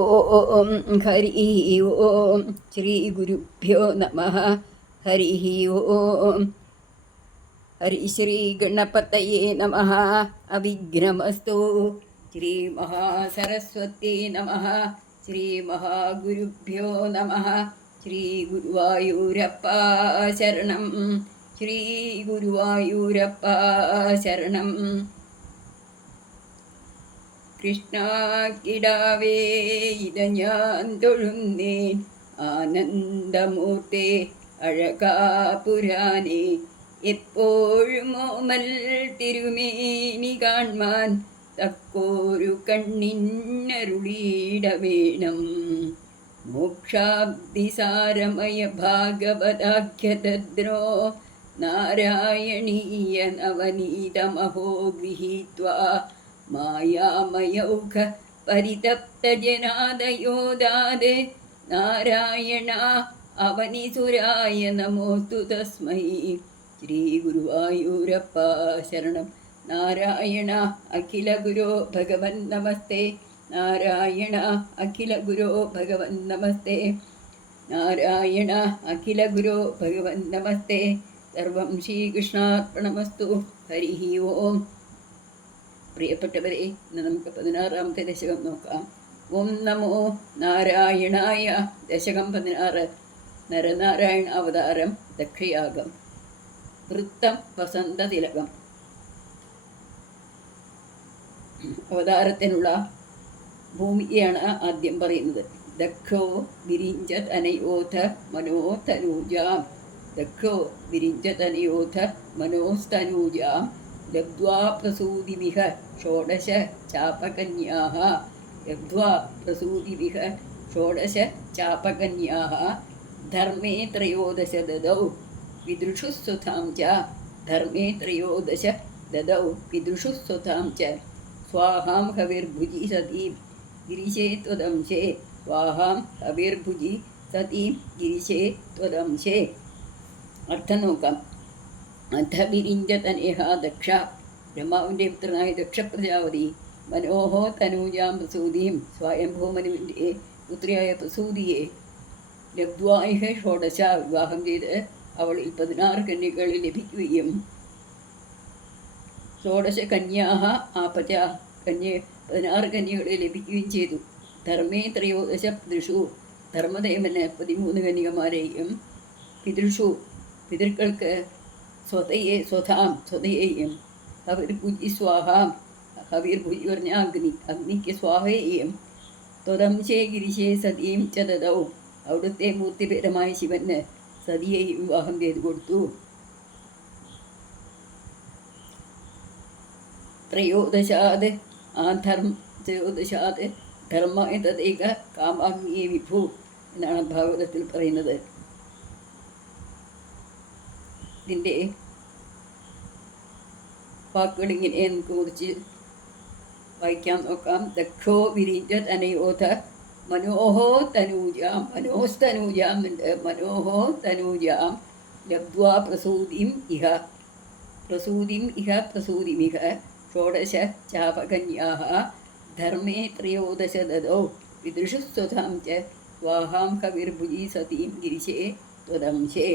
ഓം ഹരി ഓം ശ്രീ ഗുരുഭ്യോ നമ ഹരി ഓം ഹരി ശ്രീ ഗണപതയേ നമ അവിഘ്നമസ്തു ശ്രീ മഹാസരസ്വത്യേ നമ ശ്രീ മഹാഗുരുഭ്യോ നമ ശ്രീ ഗുരുവായൂരപ്പ ശരണം ശ്രീ ഗുരുവായൂരപ്പ ശരണം കൃഷ്ണ കിടാവേ ഇത ഞാൻ തൊഴുന്നേൻ ആനന്ദമൂർത്തേ അഴകാപുരാനേ എപ്പോഴും ഓമൽ തിരുമേനി കാൺമാൻ തക്കോരു കണ്ണിന്നരുളീടവേണം മോക്ഷാബ്ദിസാരമയ ഭാഗവതാഖ്യതദ്രോ നാരായണീയ നവനീതമഹോ ഗൃഹീത്വാ മായാമയൗഘ പരിതപ്തജനാദയോദാദേ നാരായണ അവനിസുരായ നമോസ്തു തസ്മൈ ശ്രീ ഗുരുവായൂരപ്പ ശരണം നാരായണ അഖില ഗുരോ ഭഗവൻ നമസ്തേ നാരായണ അഖില ഗുരോ ഭഗവൻ നമസ്തേ നാരായണ അഖില ഗുരോ ഭഗവൻ നമസ്തേ സർവം ശ്രീകൃഷ്ണാർപ്പണമസ്തു ഹരി ഓം. പ്രിയപ്പെട്ടവരെ, ഇന്ന് നമുക്ക് 16ാമത്തെ ദശകം നോക്കാം. ഓം നമോ നാരായണായ. ദശകം 16. നരനാരായണ അവതാരം, ദക്ഷയാഗം. വൃത്തം വസന്തതിലകം. അവതാരത്തിനുള്ള ഭൂമികയാണ് ആദ്യം പറയുന്നത്. ദക്ഷോ വിരിഞ്ചതനയോധ മനോതനൂജാം. ദക്ഷോ വിരിഞ്ചതനയോധ മനോസ്തനൂജാം ലബ്ധ്വാ പ്രസൂതിമിഹ ഷോഡശ ചാപകന്യാഃ. ലബ്ധ്വാ പ്രസൂതിമിഹ ഷോഡശ ചാപകന്യാഃ. ധർമ്മേ ത്രയോദശ ദദൗ വിദൃഷുസ്വതാം ച. ധർമ്മേ ത്രയോദശ ദദൗ വിദൃഷുസ്വതാം ച. സ്വാഹാം ഹവിർഭുജി സതീം ഗിരിശേ ത്വദംശേ. സ്വാഹാം ഹവിർഭുജി സതീം ഗിരിശേ ത്വദംശേ. അർത്ഥം നോക്കാം. അധ വിരിഞ്ചതനേഹ ദക്ഷ. ബ്രഹ്മാവിൻ്റെ പുത്രനായ ദക്ഷ പ്രജാപതി മനോഹോ തനൂജാം പ്രസൂതിയും സ്വയംഭൂമനുവിൻ്റെ പുത്രിയായ പ്രസൂതിയെ ലബ്ധ്വായിഹ ഷോഡശ വിവാഹം ചെയ്ത് അവളിൽ 16 കന്യകൾ ലഭിക്കുകയും ഷോഡശ കന്യാഹ ആപച 16 കന്യകളെ ലഭിക്കുകയും ചെയ്തു. ധർമ്മേ ത്രയോദശ പിതൃഷു. ധർമ്മദേവന് 13 കന്യകമാരെയും പിതൃഷു പിതൃക്കൾക്ക് സ്വതയെയും ഹവിർഭുജി സ്വാഹാം. ഹവിർഭുജി പറഞ്ഞ അഗ്നി, അഗ്നിക്ക് സ്വാഹയെയും ത്വദംശേ ഗിരിശേ സതിയും ച ദദൗ. അവിടുത്തെ മൂർത്തിപരമായ ശിവന് സതിയെയും വിവാഹം ചെയ്തു കൊടുത്തു. ത്രയോദശാത് ത്രയോദശാത് ധർമ്മ തദേക കാമാഗ്നിയെ വിഭു എന്നാണ് ഭാഗവതത്തിൽ പറയുന്നത്. ഇതിൻ്റെ വാക്കുകൾ ഇങ്ങനെ നമുക്ക് കുറിച്ച് വായിക്കാൻ നോക്കാം. ദക്ഷോ വിരിഞ്ചതനയോധ മനോഹോ തനൂജാം. മനോസ്തനൂജാം ഉണ്ട്. മനോഹോ തനൂജാം ലബ്ധ്വാ പ്രസൂതിം ഇഹ. പ്രസൂതിം ഇഹ പ്രസൂതിമിഹ ഷോഡശ ചാപകന്യാഃ. ധർമ്മേ ത്രയോദശ ദദൗ പിതൃഷുസ്വതാം ച. സ്വാഹാം ഹവിർഭുജി സതീം ഗിരിശേ ത്വദംശേ.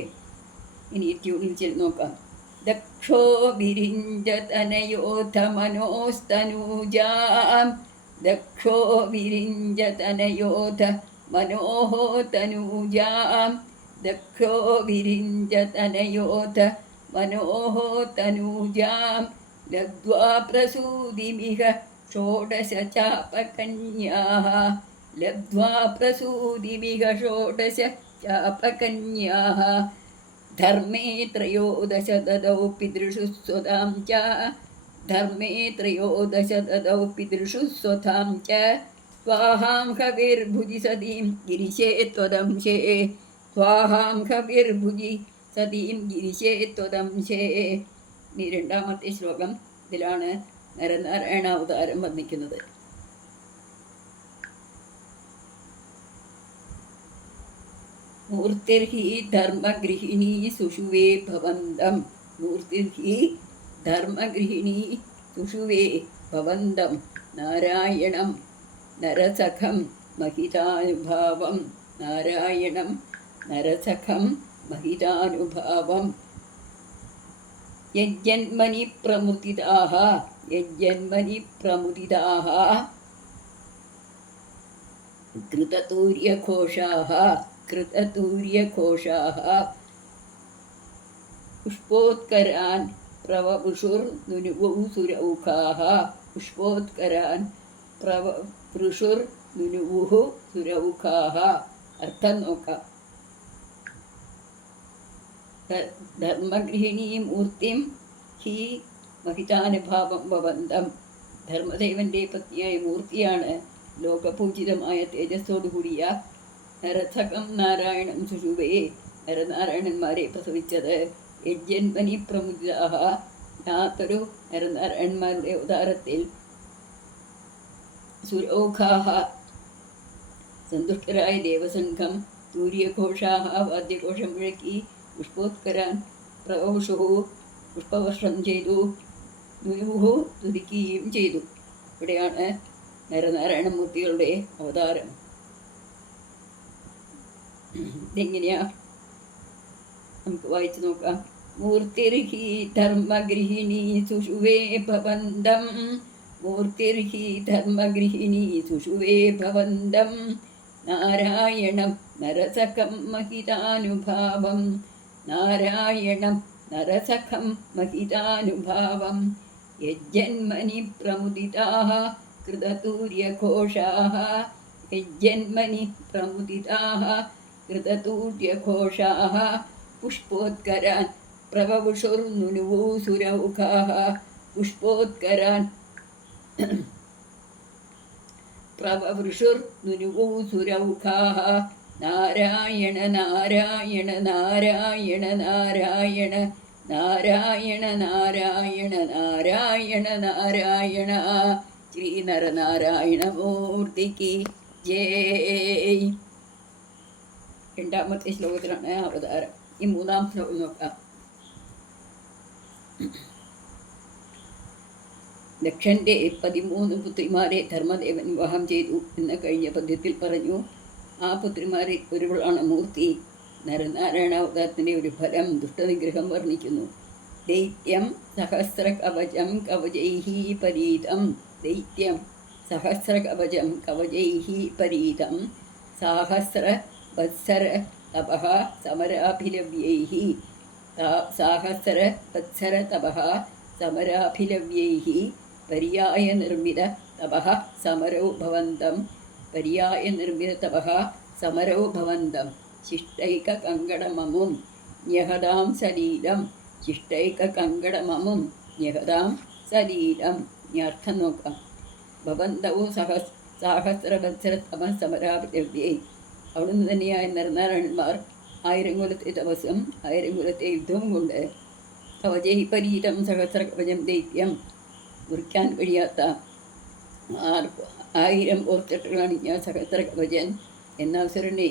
ഇനി ട്യൂണിൽ ചെന്ന് നോക്കാം. ദക്ഷോ വിരിഞ്ചതനയോധ മനോസ്തനൂജാം. ദക്ഷോ വിരിഞ്ചതനയോധ മനോഹോ തനൂജാം. ദക്ഷോ വിരിഞ്ചതനയോധ മനോഹോ തനൂജാം ലബ്ധ്വാ പ്രസൂതിമിഹ ഷോഡശ ചാപകന്യാഃ. ലബ്ധ്വാ പ്രസൂതിമിഹ ഷോഡശ ചാപകന്യാഃ. ധർമ്മേ ത്രയോദശ ദദൗ പിതൃഷുസ്വതാം ച. ധർമ്മേ ത്രയോദശ ദദൗ പിതൃഷുസ്വതാം ച. സ്വാഹാം ഹവിർഭുജി സതീം ഗിരിശേ ത്വദംശേ. സ്വാഹാം ഹവിർഭുജി സതീം ഗിരിശേ ത്വദംശേ. ഇനി 2ാമത്തെ ശ്ലോകം. ഇതിലാണ് നരനാരായണ അവതാരം വർണ്ണിക്കുന്നത്. മൂർത്തിർഹി ധർമ്മഗൃഹിണീ സുഷുവേ ഭവന്തം. മൂർത്തിർഹി ധർമ്മഗൃഹിണീ സുഷുവേ ഭവന്തം നാരായണം നരസഖം महितानुभावं नारायणं नरसखं महितानुभावं यज्जन्मनि प्रमुदिताः कृततूर्यघोषाः पुष्पोत्करान् प्रवपुषुर्नुनुवौ सुरौखाः पुष्पोत्करान् प्रवपुषुर्नुनुवुः सुरौखाः अर्थं നോക്കാം. ധർമ്മഗൃഹിണീമൂർത്തിം ഹി മഹിതാനുഭാവം ഭവന്തം. ധർമ്മദേവന്റെ പത്നിയായ മൂർത്തിയാണ് ലോകപൂജിതമായ തേജസ്സോടുകൂടിയ നരഥകം നാരായണം സുഷുവേ നരനാരായണന്മാരെ പ്രസവിച്ചത്. യജ്ജന്മനി പ്രമുദിതാഹ യാതൊരു നരനാരായണന്മാരുടെ അവതാരത്തിൽ സുരൗഖാഹ സന്തുഷ്ടരായ ദേവസംഘം സൂര്യഘോഷാഹ വാദ്യഘോഷം മുഴക്കി പുഷ്പോത്കരാൻ പ്രവശുഹു പുഷ്പവർഷം ചെയ്തു നുയുഹു തുതിക്കുകയും ചെയ്തു. ഇവിടെയാണ് നരനാരായണമൂർത്തികളുടെ അവതാരം. ഇതെങ്ങനെയാ നമുക്ക് വായിച്ചു നോക്കാം. മൂർത്തിർഹി ധർമ്മഗൃഹിണി സുഷുവേ ഭവന്തം മൂർത്തിർഹി ധർമ്മഗൃഹിണി സുഷുവേ ഭവന്തം നാരായണം നരസഖം മഹിതാനുഭാവം നാരായണം നരസഖം മഹിതാനുഭാവം യജ്ജന്മനി പ്രമുദിതാഃ कृततूर्यघोषाः यज्जन्मनि प्रमुदिताः कृततूर्यघोषाः पुष्पोत्करान् प्रवपुषुर्नुनुवौ सुरौखाः पुष्पोत्करान् प्रवपुषुर्नुनुवौ सुरौखाः नारायण नारायण नारायण नारायण नारायण नारायण नारायण नारायण ശ്രീ നരനാരായണമൂർത്തിക്ക് ജയ്. രണ്ടാമത്തെ ശ്ലോകത്തിലാണ് അവതാരം. ഈ മൂന്നാം ശ്ലോകം നോക്കാം. ദക്ഷന്റെ 13 പുത്രിമാരെ ധർമ്മദേവൻ വിവാഹം ചെയ്തു എന്ന് കഴിഞ്ഞ പദ്യത്തിൽ പറഞ്ഞു. ആ പുത്രിമാരിൽ ഒരുവളാണ് മൂർത്തി. നരനാരായണ അവതാരത്തിൻ്റെ ഒരു ഫലം ദുഷ്ടനിഗ്രഹം വർണ്ണിക്കുന്നു. ദൈത്യം സഹസ്രകവചം കവചൈഹി പരീതം ദൈത്യം സഹസ്രകവചം കവചൈഹി പരീതം സാഹസ്രവത്സര തപഃ സമരാഭിലവ്യൈഹി സാഹസ്രവത്സര തപഃ സമരാഭിലവ്യൈഹി പര്യായ നിർമ്മിത തപഃ സമരോ ഭവന്തം പര്യായ നിർമ്മിത തപഃ സമരോ ഭവന്തം ശിഷ്ടൈകകങ്കടമമും ന്യഹതാം സലീലം ശിഷ്ടൈകകങ്കടമമും ന്യഹതാം സലീലം. ഇനി അർത്ഥം നോക്കാം. ഭവന്തവും സാഹസ്രവത്സരതമ സമരാഭിലവ്യേ. അവിടുന്ന് തന്നെയായ നരനാരായണന്മാർ 1000 കൊല്ലത്തെ തപസ്സും 1000 കൊല്ലത്തെ യുദ്ധവും കൊണ്ട് കവചൈ പരീതം സഹസ്രകവചം ദൈത്യം മുറിക്കാൻ കഴിയാത്ത 1000 പോർച്ചട്ടുകളണിഞ്ഞ സഹസ്രകവചൻ എന്ന അസുരനെ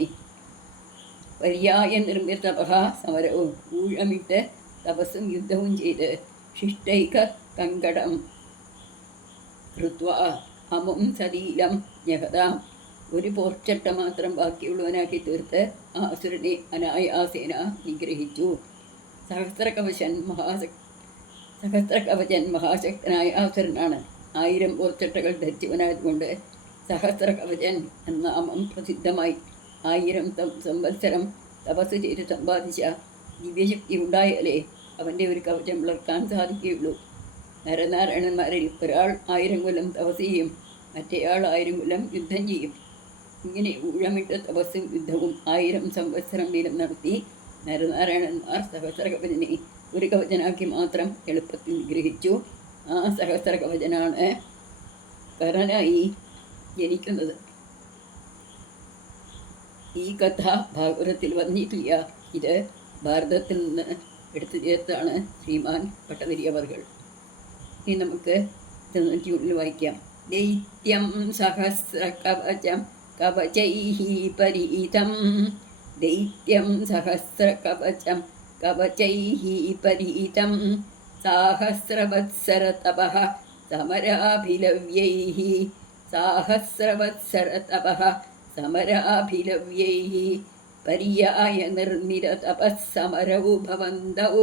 പര്യായ നിർമ്മിത തപഃ സമരവും ഊഴമിട്ട് തപസ്സും യുദ്ധവും ചെയ്ത് ശിഷ്ടൈക കങ്കടം കൃത്വാ അമും സലീലം ജഗതാം ഒരു പോർച്ചട്ട മാത്രം ബാക്കിയുള്ളവനാക്കി തീർത്ത് ആ അസുരനെ അനായാസേന നിഗ്രഹിച്ചു. സഹസ്രകവചൻ മഹാശക്തനായ അസുരനാണ്. 1000 പോർച്ചട്ടകൾ ധരിച്ചവനായതുകൊണ്ട് സഹസ്രകവചൻ എന്ന നാമം പ്രസിദ്ധമായി. 1000 സംവത്സരം തപസ് ചെയ്ത് സമ്പാദിച്ച ദിവ്യശക്തി ഉണ്ടായാലേ അവൻ്റെ ഒരു കവചം വളർത്താൻ സാധിക്കുകയുള്ളൂ. നരനാരായണന്മാരിൽ ഒരാൾ 1000 കൊല്ലം തപസ് ചെയ്യും, മറ്റേയാൾ 1000 കൊല്ലം യുദ്ധം ചെയ്യും. ഇങ്ങനെ ഊഴമിട്ട് തപസ്സും യുദ്ധവും 1000 സംവത്സരം വീതം നടത്തി നരനാരായണന്മാർ സഹസ്രകവചനെ ഒരു കവചനാക്കി മാത്രം എളുപ്പത്തിൽ നിഗ്രഹിച്ചു. ആ സഹസ്രകവചനാണ് കരനായി ജനിക്കുന്നത്. ഈ കഥ ഭാഗവതത്തിൽ വന്നിട്ടില്ല. ഇത് ഭാരതത്തിൽ നിന്ന് എടുത്തു ചേർത്താണ് ശ്രീമാൻ ഭട്ടതിരി അവർകൾ. ഇനി നമുക്ക് 91 വായിക്കാം. ദൈത്യം സഹസ്രകവചം കവചൈഹി പരീതം ദൈത്യം സഹസ്രകവചം കവചൈഹി പരീതം സാഹസ്രവത്സര തപഃ സമരാഭിലവ്യൈഹി സാഹസ്രവത്സര തപഃ സമരാഭിലവ്യൈः पर्याय निर्मिततपःसमरौ भवन्तौ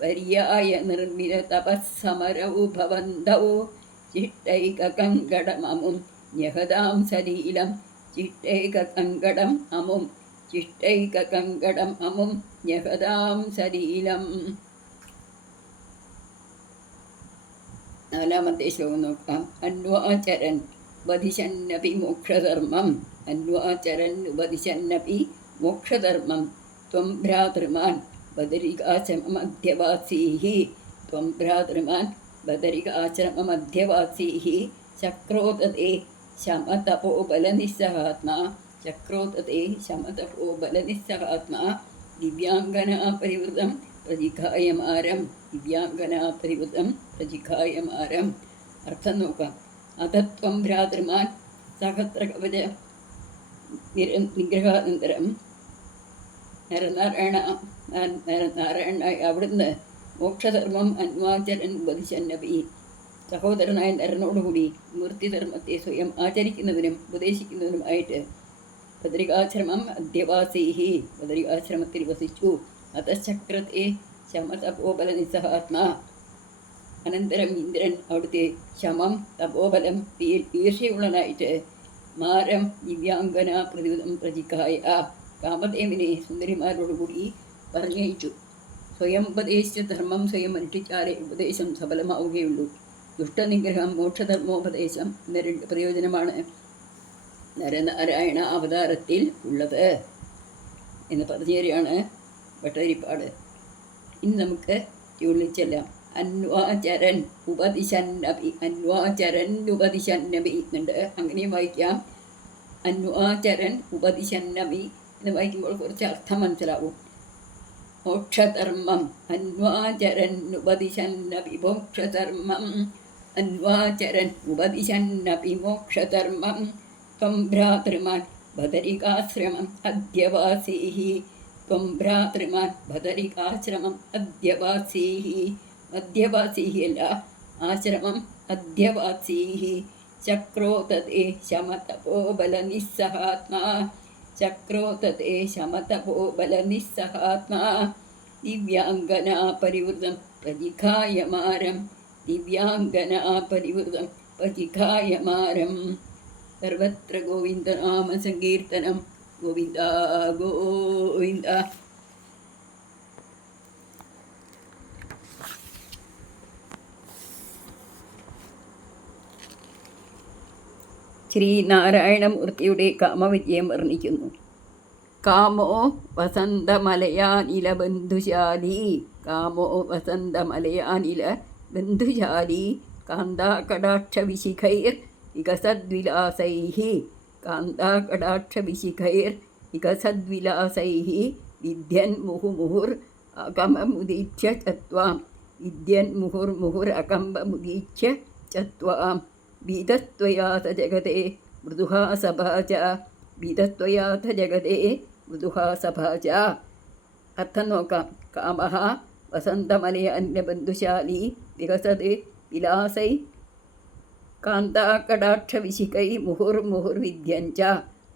पर्याय निर्मिततपःसमरौ भवन्तौ चिष्टैककङ्कणममुं न्यहदां सलीलं चिष्टैककङ्कणम् अमुं चिष्टैककङ्कणम् अमुं न्यहदां सलीलम्. നാലാമത്തെ ശ്ലോകം നോക്കാം. അന്വാചരൻ ഉപദിശന്നപി മോക്ഷധർമ്മം അന്വാചരൻ ഉപദിശന്നപി മോക്ഷധർമ്മം ത്വം ഭ്രാതൃമാൻ ബദരികാശ്രമമധ്യവാസീഃ ത്വം ഭ്രാതൃമാൻ ബദരികാശ്രമമധ്യവാസീഃ ചക്രോതതേ ശമതപോബലനിസ്സഹാത്മാ ചക്രോതതേ ശമതപോബലനിസ്സഹാത്മാ ദിവ്യാംഗനാപരിവൃതം പ്രജിഘായമാരം ദിവ്യാംഗനാപരിവൃതം പ്രജിഘായമാരം. അർത്ഥം നോക്കാം. അധത്വം ഭ്രാതൃമാൻ സഹസ്രകവച നിഗ്രഹാനന്തരം നരനാരായണനായ അവിടുന്ന് മോക്ഷധർമ്മം അന്വാചരൻ ഉപദിശന്നപി സഹോദരനായ നരനോടുകൂടി മൂർത്തിധർമ്മത്തെ സ്വയം ആചരിക്കുന്നതിനും ഉപദേശിക്കുന്നതിനുമായിട്ട് ബദരികാശ്രമം അധ്യവാസീഹി ബദരികാശ്രമത്തിൽ വസിച്ചു. അതചക്രത്തെ ശമതപോബലനിസ്സഹാത്മാ അനന്തരം ഇന്ദ്രൻ അവിടുത്തെ ശമം തപോബലം ഈർഷ്യയുള്ളനായിട്ട് മാരം ദിവ്യാംഗന പ്രതിവിധം പ്രജിക്കായ കാമദേവനെ സുന്ദരിമാരോടുകൂടി പറഞ്ഞയച്ചു. സ്വയം ഉപദേശിച്ച ധർമ്മം സ്വയം അനുഷ്ഠിച്ചാലേ ഉപദേശം സഫലമാവുകയുള്ളൂ. ദുഷ്ടനിഗ്രഹം മോക്ഷധർമ്മോപദേശം എന്ന രണ്ട് പ്രയോജനമാണ് നരനാരായണ അവതാരത്തിൽ ഉള്ളത് എന്ന് പറഞ്ഞുതരികയാണ് ഭട്ടതിരിപ്പാട്. ഇനി നമുക്ക് ട്യൂണിൽ ചെല്ലാം. അന്വാചരൻ ഉപദിശന്നപി അന്വാചരൻ ഉപദിശന്നപി എന്നുണ്ട്. അങ്ങനെയും വായിക്കാം. അന്വാചരൻ ഉപദിശന്നപി എന്ന് വായിക്കുമ്പോൾ കുറച്ച് അർത്ഥം മനസ്സിലാവും. മോക്ഷധർമ്മം അന്വാചരൻ ഉപദിശന്നപി മോക്ഷധർമ്മം അന്വാചരൻ ഉപദിശന്നപി മോക്ഷധർമ്മം ത്വം ഭ്രാതൃമാൻ ബദരികാശ്രമം അധ്യവാസീഃ ത്വം ഭ്രാതൃമാൻ ബദരികാശ്രമം അധ്യവാസീഃ മധ്യവാസീഃ അല്ല, ആശ്രമം അധ്യവാസീഃ ചക്രോതതേ ശമതപോബലനിസ്സഹാത്മാ ചക്രോതതേ ശമതപോബലനിസ്സഹാത്മാ ദിവ്യാംഗനാ പരിവൃതം പ്രജിഘായമാരം ദിവ്യാംഗനാ പരിവൃതം പ്രജിഘായമാരം. സർവത്ര ഗോവിന്ദനാമ സങ്കീർത്തനം. ഗോവിന്ദ ഗോവിന്ദ. ശ്രീനാരായണമൂർത്തിയുടെ കാമവിജയം വർണ്ണിക്കുന്നു. കാമോ വസന്തമലയാനിലബന്ധുശാലി കാമോ വസന്തമലയാനില ബന്ധുശാലി കാന്താകടാക്ഷവിശിഖൈർ വികസദ്വിലാസൈഃ കാന്താകടാക്ഷവിശിഖൈർ വികസദ്വിലാസൈഃ വിദ്യൻ മുഹുമുഹുർ അകമ്പമുദീച്യ ചത്വാം വിദ്യൻ മുഹുർമുഹുർ അകമ്പമുദീച്യ ചത്വാം വീതത്വയാത ജഗതേ മൃദുഹാ സഭാച വീതത്വയാത ജഗതേ മൃദുഹാ സഭാച. അർത്ഥം നോക്കാം. കാമഃ വസന്തമലയാന്യബന്ധുശാലി വികസത് വിലാസൈ കാന്താകടാക്ഷവിശിഖൈ മുഹുർമുഹുർവിദ്യൻ ച.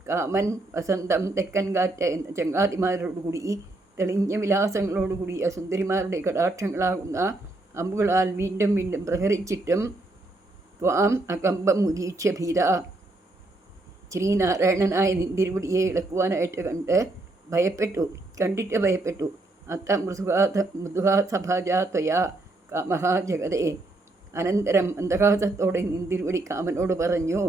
കാമൻ വസന്തം തെക്കൻ കാറ്റ് എന്ന ചങ്ങാതിമാരോടുകൂടി തെളിഞ്ഞ വിലാസങ്ങളോടുകൂടി സുന്ദരിമാരുടെ കടാക്ഷങ്ങളാകുന്ന അമ്പുകളാൽ വീണ്ടും വീണ്ടും പ്രഹരിച്ചിട്ടും ത്വാം അകമ്പം മുദീക്ഷ്യ ഭീത ശ്രീനാരായണനായ നിന്തിരുവടിയെ ഇളക്കുവാനായിട്ട് കണ്ടിട്ട് ഭയപ്പെട്ടു. അത്ത മൃദുഹാസഭാജ ത്വയാ കാമഃ ജഗതേ. അനന്തരം അന്ധകാസത്തോടെ നിന്തിരുവടി കാമനോട് പറഞ്ഞു.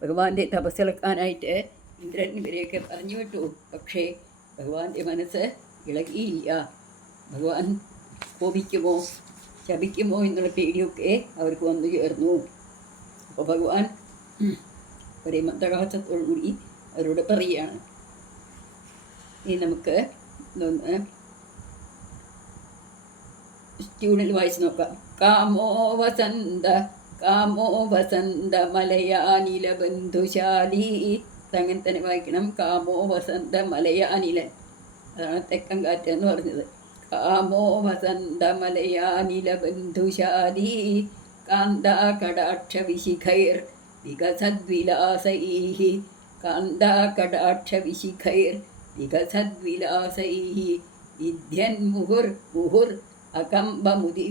ഭഗവാന്റെ തപസ്സിളക്കാനായിട്ട് ഇന്ദ്രൻ ഇവരെയൊക്കെ പറഞ്ഞു വിട്ടു. പക്ഷേ ഭഗവാന്റെ മനസ്സ് ഇളകിയില്ല. ഭഗവാൻ കോപിക്കുമോ ശപിക്കുമോ എന്നുള്ള പേടിയൊക്കെ അവർക്ക് വന്നു ചേർന്നു. അപ്പോൾ ഭഗവാൻ ഒരേ മന്ദഹാസത്തോടുകൂടി അവരോട് പറയുകയാണ്. ഇനി നമുക്ക് ഇതൊന്ന് ട്യൂണിൽ വായിച്ച് നോക്കാം. കാമോ വസന്ത മലയാനില ബന്ധുശാലി. അങ്ങനെ തന്നെ വായിക്കണം. കാമോ വസന്ത മലയാനിലൻ, അതാണ് തെക്കൻ കാറ്റ് എന്ന് പറഞ്ഞത്. കാമോ വസന്ത മലയാനില ബന്ധുശാലി കാന്താകടാക്ഷവിശിഖൈർ വികസദ്വിലാസൈഃ കാന്താകടാക്ഷവിശിഖൈർവികസദ്വിലാസൈः വിദ്യന്മുहुर्മുहुर् അകമ്പമുദി